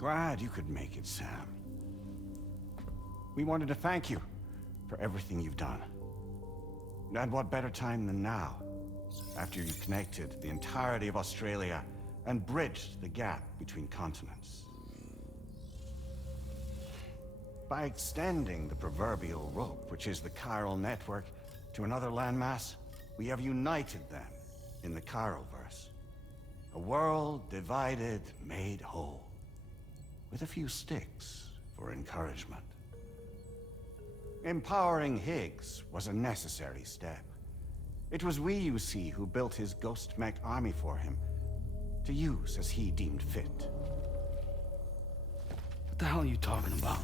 Glad you could make it, Sam. We wanted to thank you for everything you've done. And what better time than now, after you connected the entirety of Australia and bridged the gap between continents. By extending the proverbial rope, which is the chiral network, to another landmass, we have united them in the Chiroverse. A world divided, made whole. With a few sticks for encouragement. Empowering Higgs was a necessary step. It was we, you see, who built his ghost mech army for him, to use as he deemed fit. What the hell are you talking about?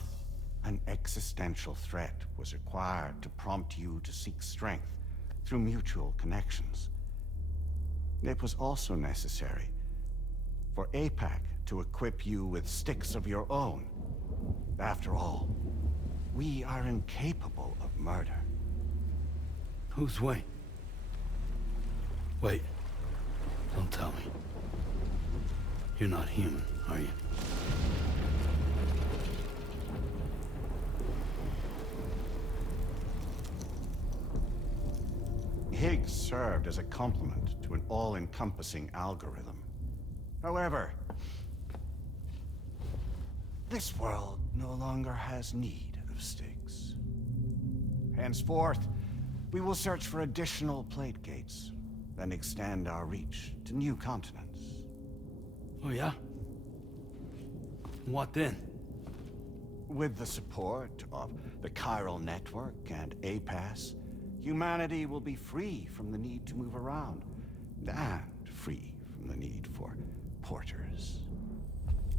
An existential threat was required to prompt you to seek strength through mutual connections. It was also necessary for APAC to equip you with sticks of your own. After all, we are incapable of murder. Who's we? Wait. Don't tell me. You're not human, are you? Higgs served as a complement to an all-encompassing algorithm. However, this world no longer has need of sticks. Henceforth, we will search for additional plate gates, then extend our reach to new continents. Oh yeah? What then? With the support of the chiral network and APAS, humanity will be free from the need to move around, and free from the need for porters.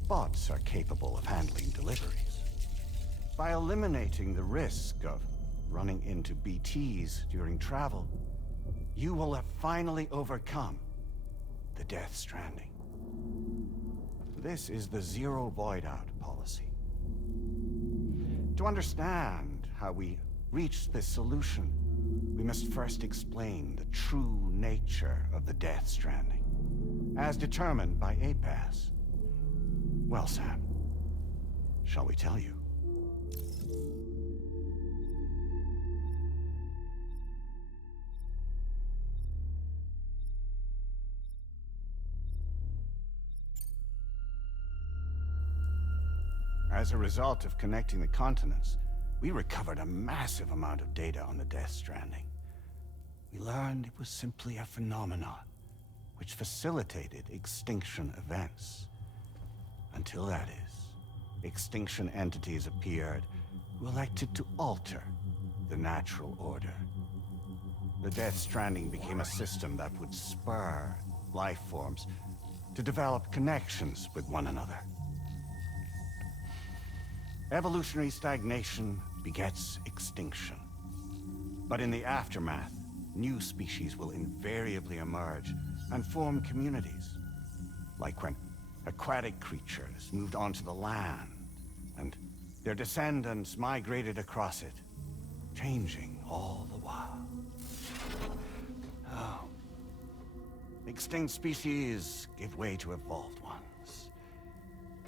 Bots are capable of handling deliveries. By eliminating the risk of running into BTs during travel, you will have finally overcome the Death Stranding. This is the Zero Void Out policy. To understand how we reached this solution, we must first explain the true nature of the Death Stranding, as determined by APAS. Well, Sam, shall we tell you? As a result of connecting the continents, we recovered a massive amount of data on the Death Stranding. We learned it was simply a phenomenon which facilitated extinction events. Until that is, extinction entities appeared who elected to alter the natural order. The Death Stranding became a system that would spur life forms to develop connections with one another. Evolutionary stagnation begets extinction. But in the aftermath, new species will invariably emerge and form communities. Like when aquatic creatures moved onto the land, and their descendants migrated across it, changing all the while. Oh. Extinct species give way to evolved ones.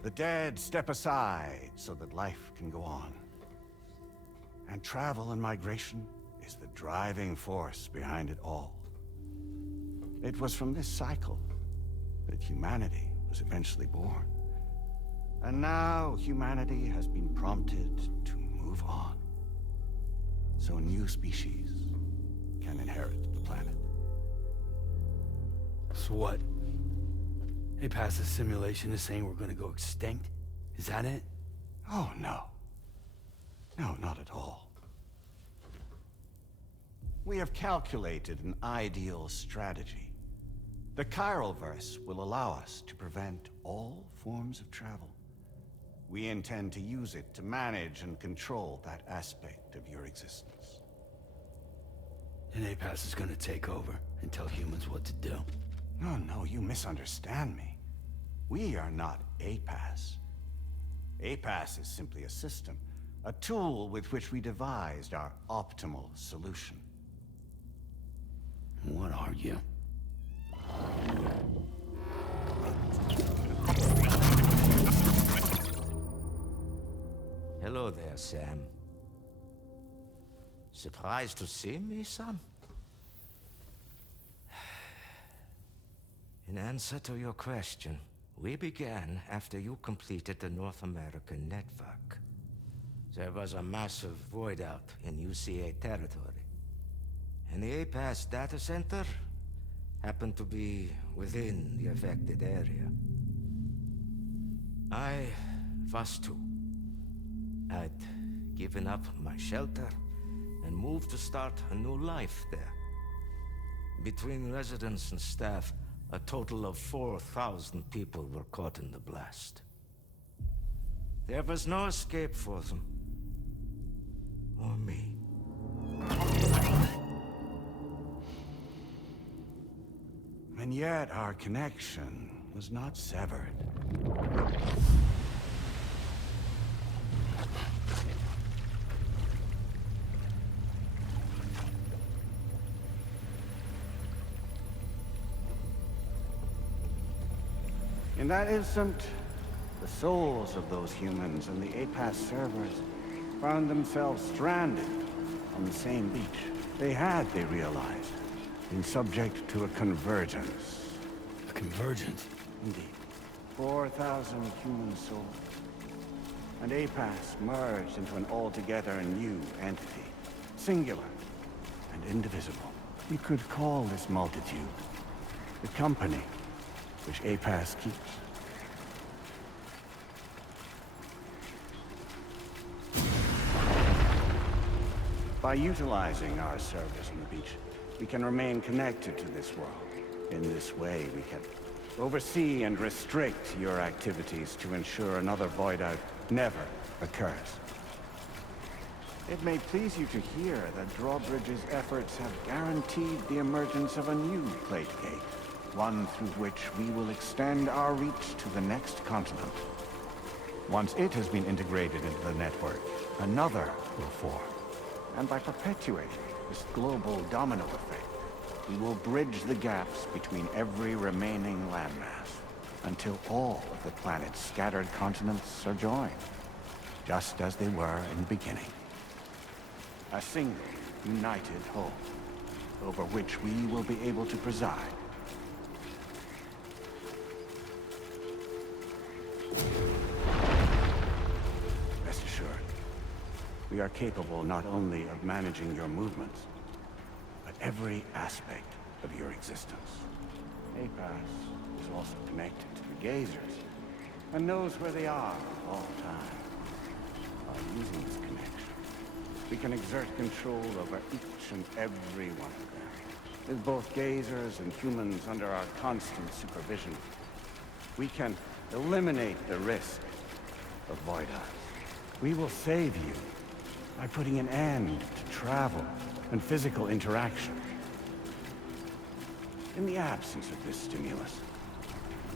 The dead step aside so that life can go on. And travel and migration is the driving force behind it all. It was from this cycle that humanity was eventually born. And now humanity has been prompted to move on. So new species can inherit the planet. So what? APAS's simulation is saying we're gonna go extinct? Is that it? Oh, no. No, not at all. We have calculated an ideal strategy. The Chiroverse will allow us to prevent all forms of travel. We intend to use it to manage and control that aspect of your existence. And APAS is gonna take over and tell humans what to do. No, you misunderstand me. We are not APAS. APAS is simply a system, a tool with which we devised our optimal solution. What are you? Hello there, Sam. Surprised to see me, son? In answer to your question, we began after you completed the North American network. There was a massive void out in UCA territory. And the APAS data center happened to be within the affected area. I was too. I'd given up my shelter and moved to start a new life there. Between residents and staff, a total of 4,000 people were caught in the blast. There was no escape for them. Or me. And yet our connection was not severed. In that instant, the souls of those humans and the APAS servers found themselves stranded on the same beach. They realized, been subject to a convergence. A convergence? Indeed. 4,000 human souls. And APAS merged into an altogether new entity. Singular and indivisible. You could call this multitude the company which APAS keeps. By utilizing our service on the beach, we can remain connected to this world. In this way, we can oversee and restrict your activities to ensure another void out never occurs. It may please you to hear that Drawbridge's efforts have guaranteed the emergence of a new plate gate, one through which we will extend our reach to the next continent. Once it has been integrated into the network, another will form. And by perpetuating this global domino effect, we will bridge the gaps between every remaining landmass until all of the planet's scattered continents are joined, just as they were in the beginning. A single, united whole, over which we will be able to preside. Rest assured, we are capable not only of managing your movements, but every aspect of your existence. APAS is also connected to the Gazers, and knows where they are at all times. By using this connection, we can exert control over each and every one of them. With both Gazers and humans under our constant supervision, we can eliminate the risk of void eyes. We will save you by putting an end to travel and physical interaction. In the absence of this stimulus,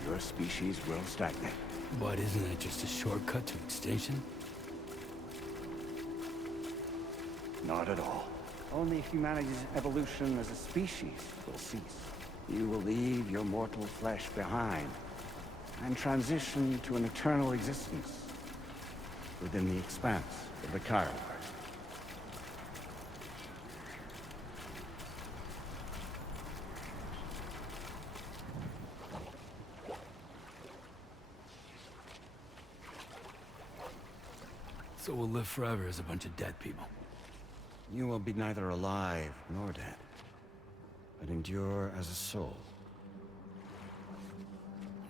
your species will stagnate. But isn't that just a shortcut to extinction? Not at all. Only humanity's evolution as a species will cease. You will leave your mortal flesh behind and transition to an eternal existence within the expanse of the Chiral. So we'll live forever as a bunch of dead people. You will be neither alive nor dead, but endure as a soul.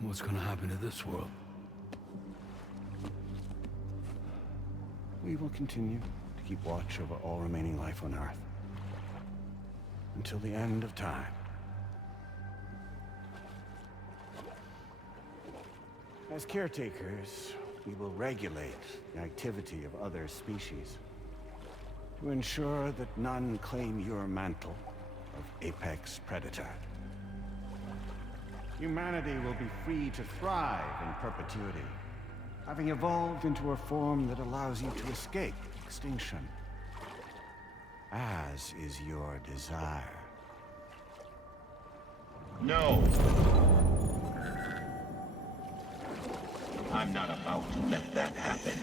What's gonna happen to this world? We will continue to keep watch over all remaining life on Earth until the end of time. As caretakers, we will regulate the activity of other species to ensure that none claim your mantle of apex predator. Humanity will be free to thrive in perpetuity, having evolved into a form that allows you to escape extinction, as is your desire. No. I'm not about to let that happen.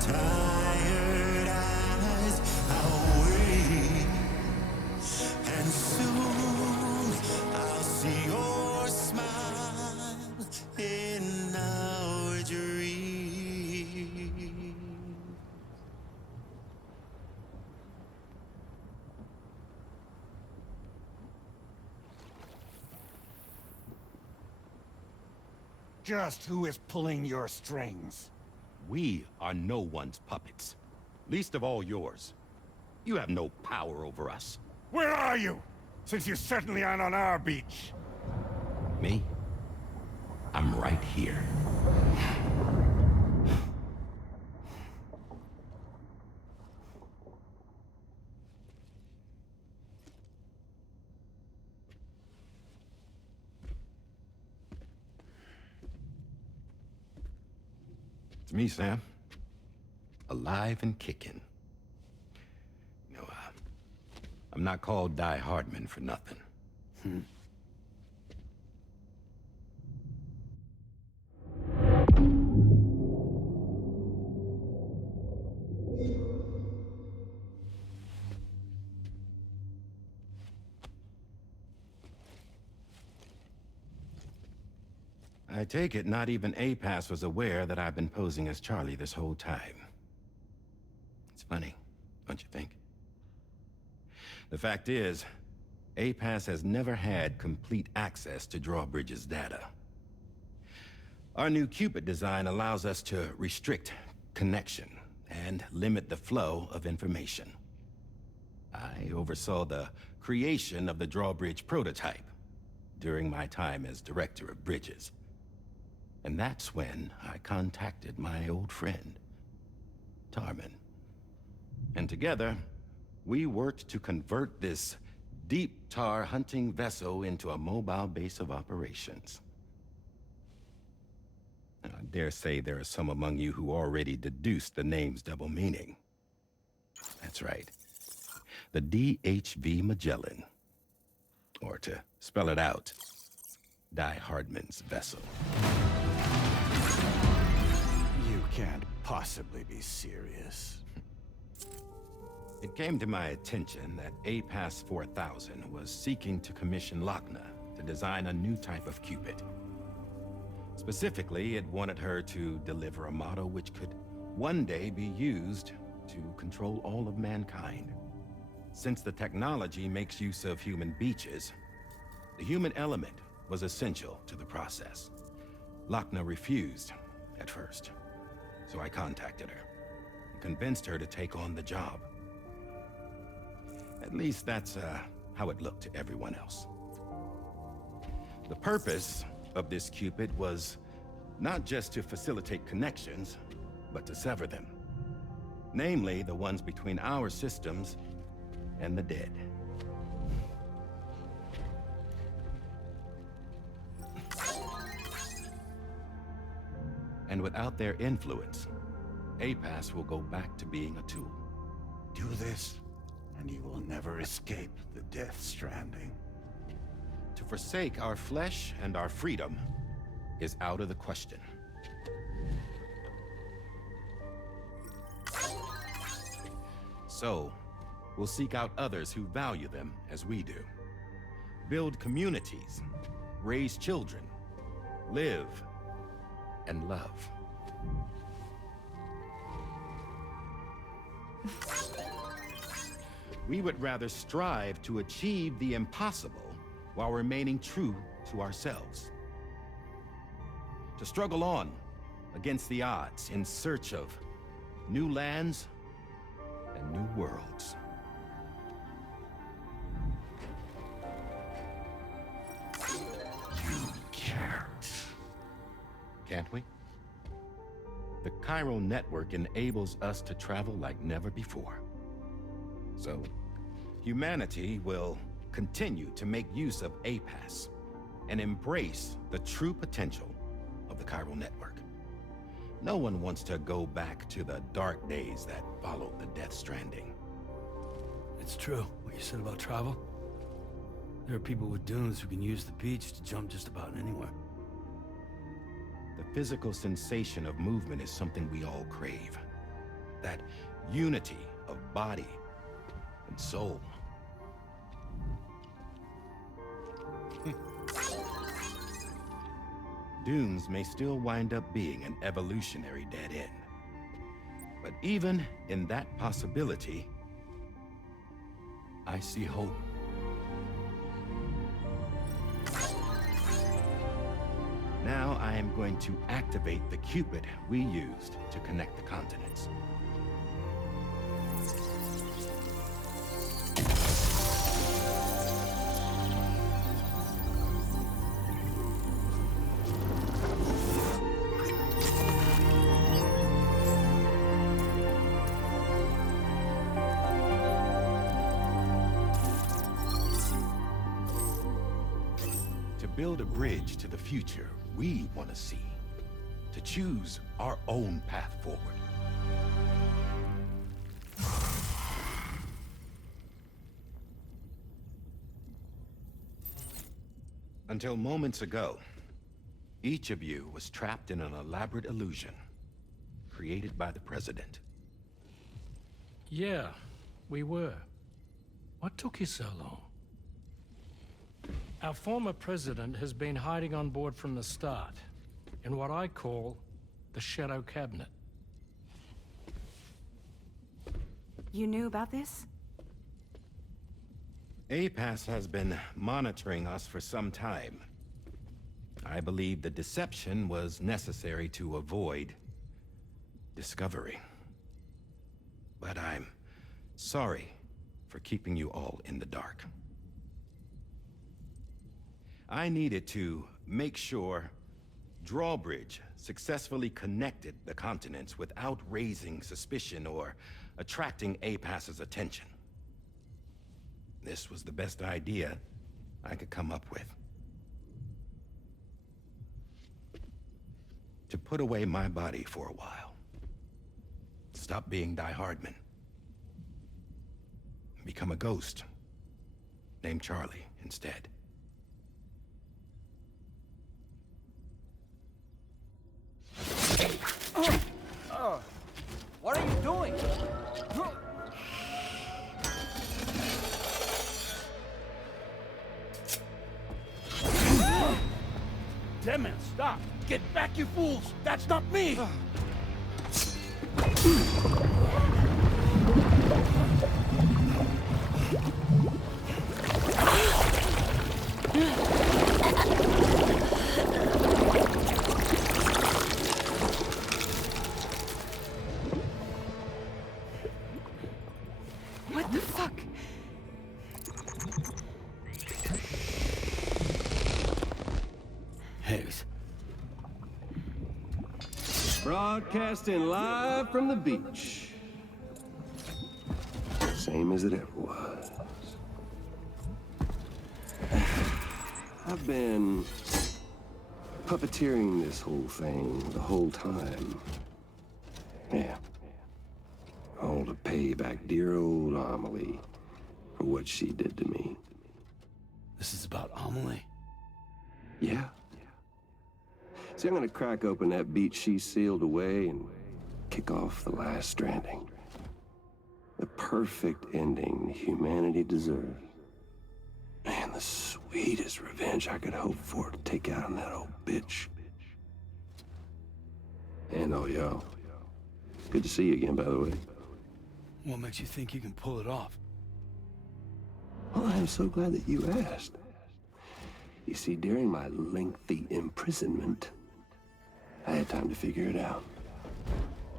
tired eyes, I'll wait, and soon I'll see your smile in our dream. Just who is pulling your strings? We are no one's puppets. Least of all yours. You have no power over us. Where are you? Since you certainly aren't on our beach. Me? I'm right here. It's me, Sam. Alive and kicking. You know, I'm not called Die Hardman for nothing. I take it not even APAS was aware that I've been posing as Charlie this whole time. It's funny, don't you think? The fact is, APAS has never had complete access to Drawbridge's data. Our new Cupid design allows us to restrict connection and limit the flow of information. I oversaw the creation of the Drawbridge prototype during my time as Director of Bridges. And that's when I contacted my old friend, Tarman. And together, we worked to convert this deep tar hunting vessel into a mobile base of operations. And I dare say there are some among you who already deduced the name's double meaning. That's right. The DHV Magellan. Or to spell it out, Die Hardman's vessel. You can't possibly be serious. It came to my attention that APAS 4000 was seeking to commission Lochna to design a new type of Cupid. Specifically, it wanted her to deliver a model which could one day be used to control all of mankind. Since the technology makes use of human beaches, the human element was essential to the process. Lochna refused at first, so I contacted her and convinced her to take on the job. At least that's how it looked to everyone else. The purpose of this Cupid was not just to facilitate connections, but to sever them. Namely, the ones between our systems and the dead. And without their influence, APAS will go back to being a tool. Do this, and you will never escape the death stranding. To forsake our flesh and our freedom is out of the question. So, we'll seek out others who value them as we do. Build communities, raise children, live, and love. We would rather strive to achieve the impossible while remaining true to ourselves. To struggle on against the odds in search of new lands and new worlds. You can't. Can't we? The chiral network enables us to travel like never before. So, humanity will continue to make use of APAS and embrace the true potential of the chiral network. No one wants to go back to the dark days that followed the death stranding. It's true, what you said about travel. There are people with dunes who can use the beach to jump just about anywhere. The physical sensation of movement is something we all crave. That unity of body and soul. Dunes may still wind up being an evolutionary dead end. But even in that possibility, I see hope. Now I am going to activate the Cupid we used to connect the continents. To build a bridge to the future we want to see. To choose our own path forward. Until moments ago, each of you was trapped in an elaborate illusion created by the President. Yeah, we were. What took you so long? Our former president has been hiding on board from the start, in what I call the Shadow Cabinet. You knew about this? APAS has been monitoring us for some time. I believe the deception was necessary to avoid discovery. But I'm sorry for keeping you all in the dark. I needed to make sure Drawbridge successfully connected the continents without raising suspicion or attracting APAS's attention. This was the best idea I could come up with. To put away my body for a while. Stop being Die Hardman. Become a ghost. Named Charlie instead. What are you doing? Damn it, stop! Get back, you fools! That's not me! What the fuck? Higgs. Broadcasting live from the beach. Same as it ever was. I've been puppeteering this whole thing the whole time. Yeah. All to pay back dear old Amelie for what she did to me. This is about Amelie? Yeah. See, I'm gonna crack open that beach she sealed away and kick off the last Stranding. The perfect ending humanity deserves. And the sweetest revenge I could hope for to take out on that old bitch. And oh, yo. Good to see you again, by the way. What makes you think you can pull it off? Well, I'm so glad that you asked. You see, during my lengthy imprisonment, I had time to figure it out.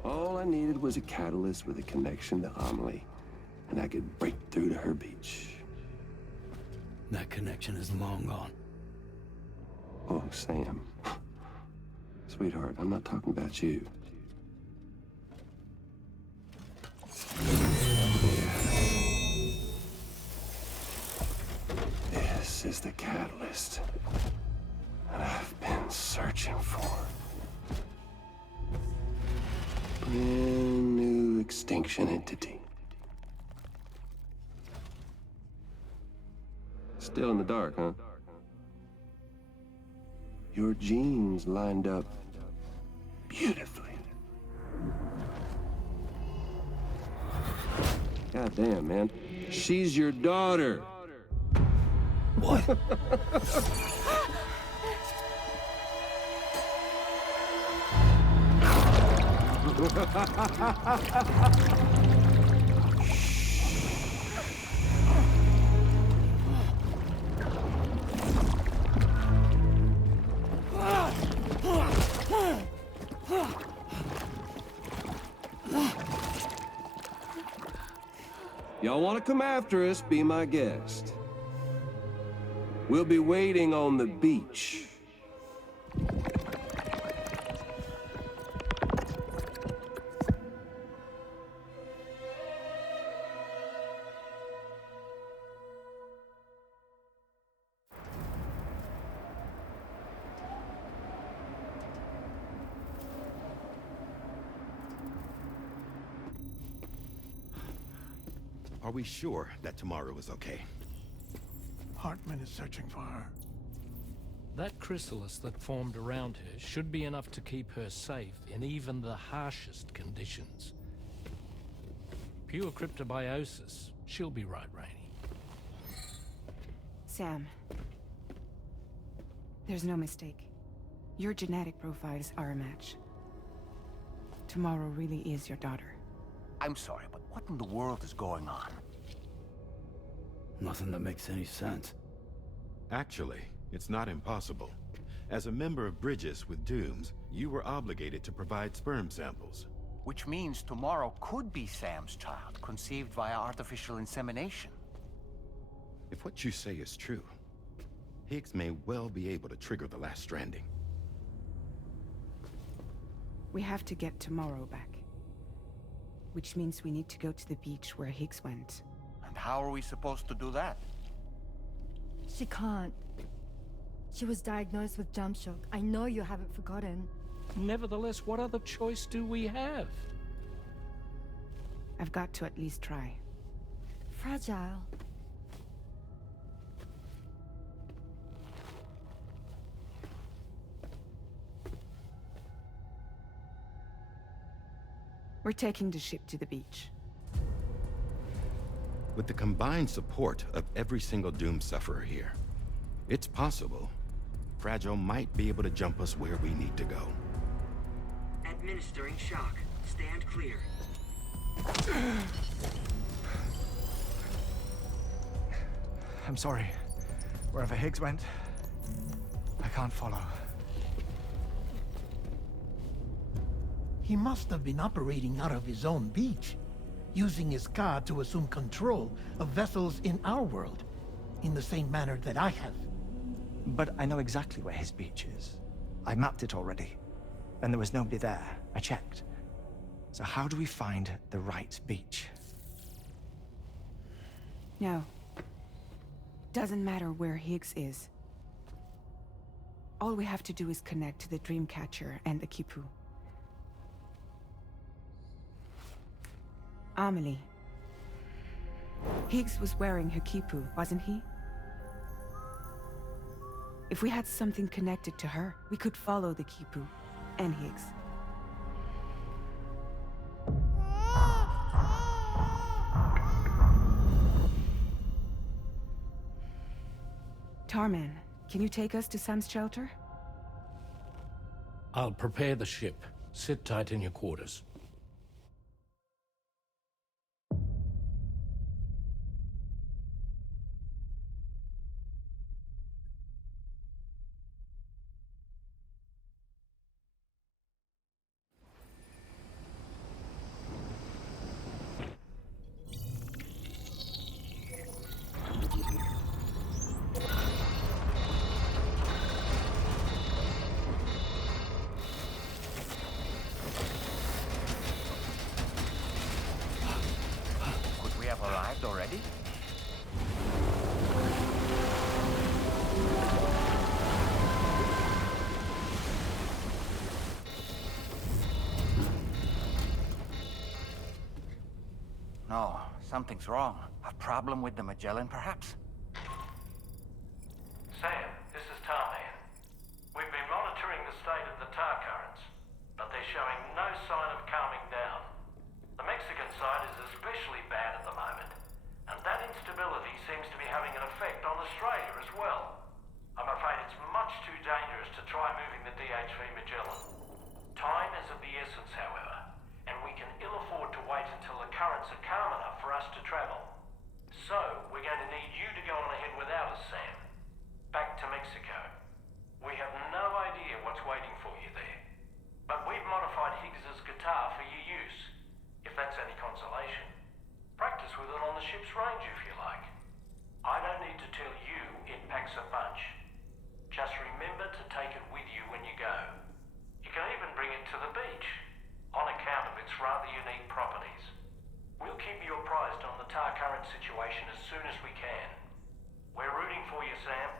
All I needed was a catalyst with a connection to Amelie, and I could break through to her beach. That connection is long gone. Oh, Sam. Sweetheart, I'm not talking about you. This is the catalyst that I've been searching for. Brand new extinction entity. Still in the dark, huh? Your genes lined up beautifully. God damn, man. She's your daughter. What? Y'all want to come after us, be my guest. We'll be waiting on the beach. Are we sure that tomorrow is okay? Hartman is searching for her. That chrysalis that formed around her should be enough to keep her safe in even the harshest conditions. Pure cryptobiosis. She'll be right, Rainey. Sam. There's no mistake. Your genetic profiles are a match. Tomorrow really is your daughter. I'm sorry, but what in the world is going on? Nothing that makes any sense. Actually, it's not impossible. As a member of Bridges with Dooms, you were obligated to provide sperm samples. Which means tomorrow could be Sam's child, conceived via artificial insemination. If what you say is true, Higgs may well be able to trigger the last stranding. We have to get tomorrow back. Which means we need to go to the beach where Higgs went. And how are we supposed to do that? She can't. She was diagnosed with jump shock. I know you haven't forgotten. Nevertheless, what other choice do we have? I've got to at least try. Fragile. We're taking the ship to the beach. With the combined support of every single Doom sufferer here, it's possible Fragile might be able to jump us where we need to go. Administering shock. Stand clear. I'm sorry. Wherever Higgs went, I can't follow. He must have been operating out of his own beach, using his car to assume control of vessels in our world, in the same manner that I have. But I know exactly where his beach is. I mapped it already. And there was nobody there. I checked. So how do we find the right beach? No. Doesn't matter where Higgs is. All we have to do is connect to the Dreamcatcher and the Kipu. Amelie. Higgs was wearing her Kipu, wasn't he? If we had something connected to her, we could follow the Kipu and Higgs. Tarman, can you take us to Sam's shelter? I'll prepare the ship. Sit tight in your quarters. Could we have arrived already? No, something's wrong. A problem with the Magellan, perhaps? Sam, this is Tarman. We've been monitoring the state of the tar currents, but they're showing no sign of calming down. The Mexican side is especially bad at the moment. other unique properties. We'll keep you apprised on the tar current situation as soon as we can. We're rooting for you, Sam.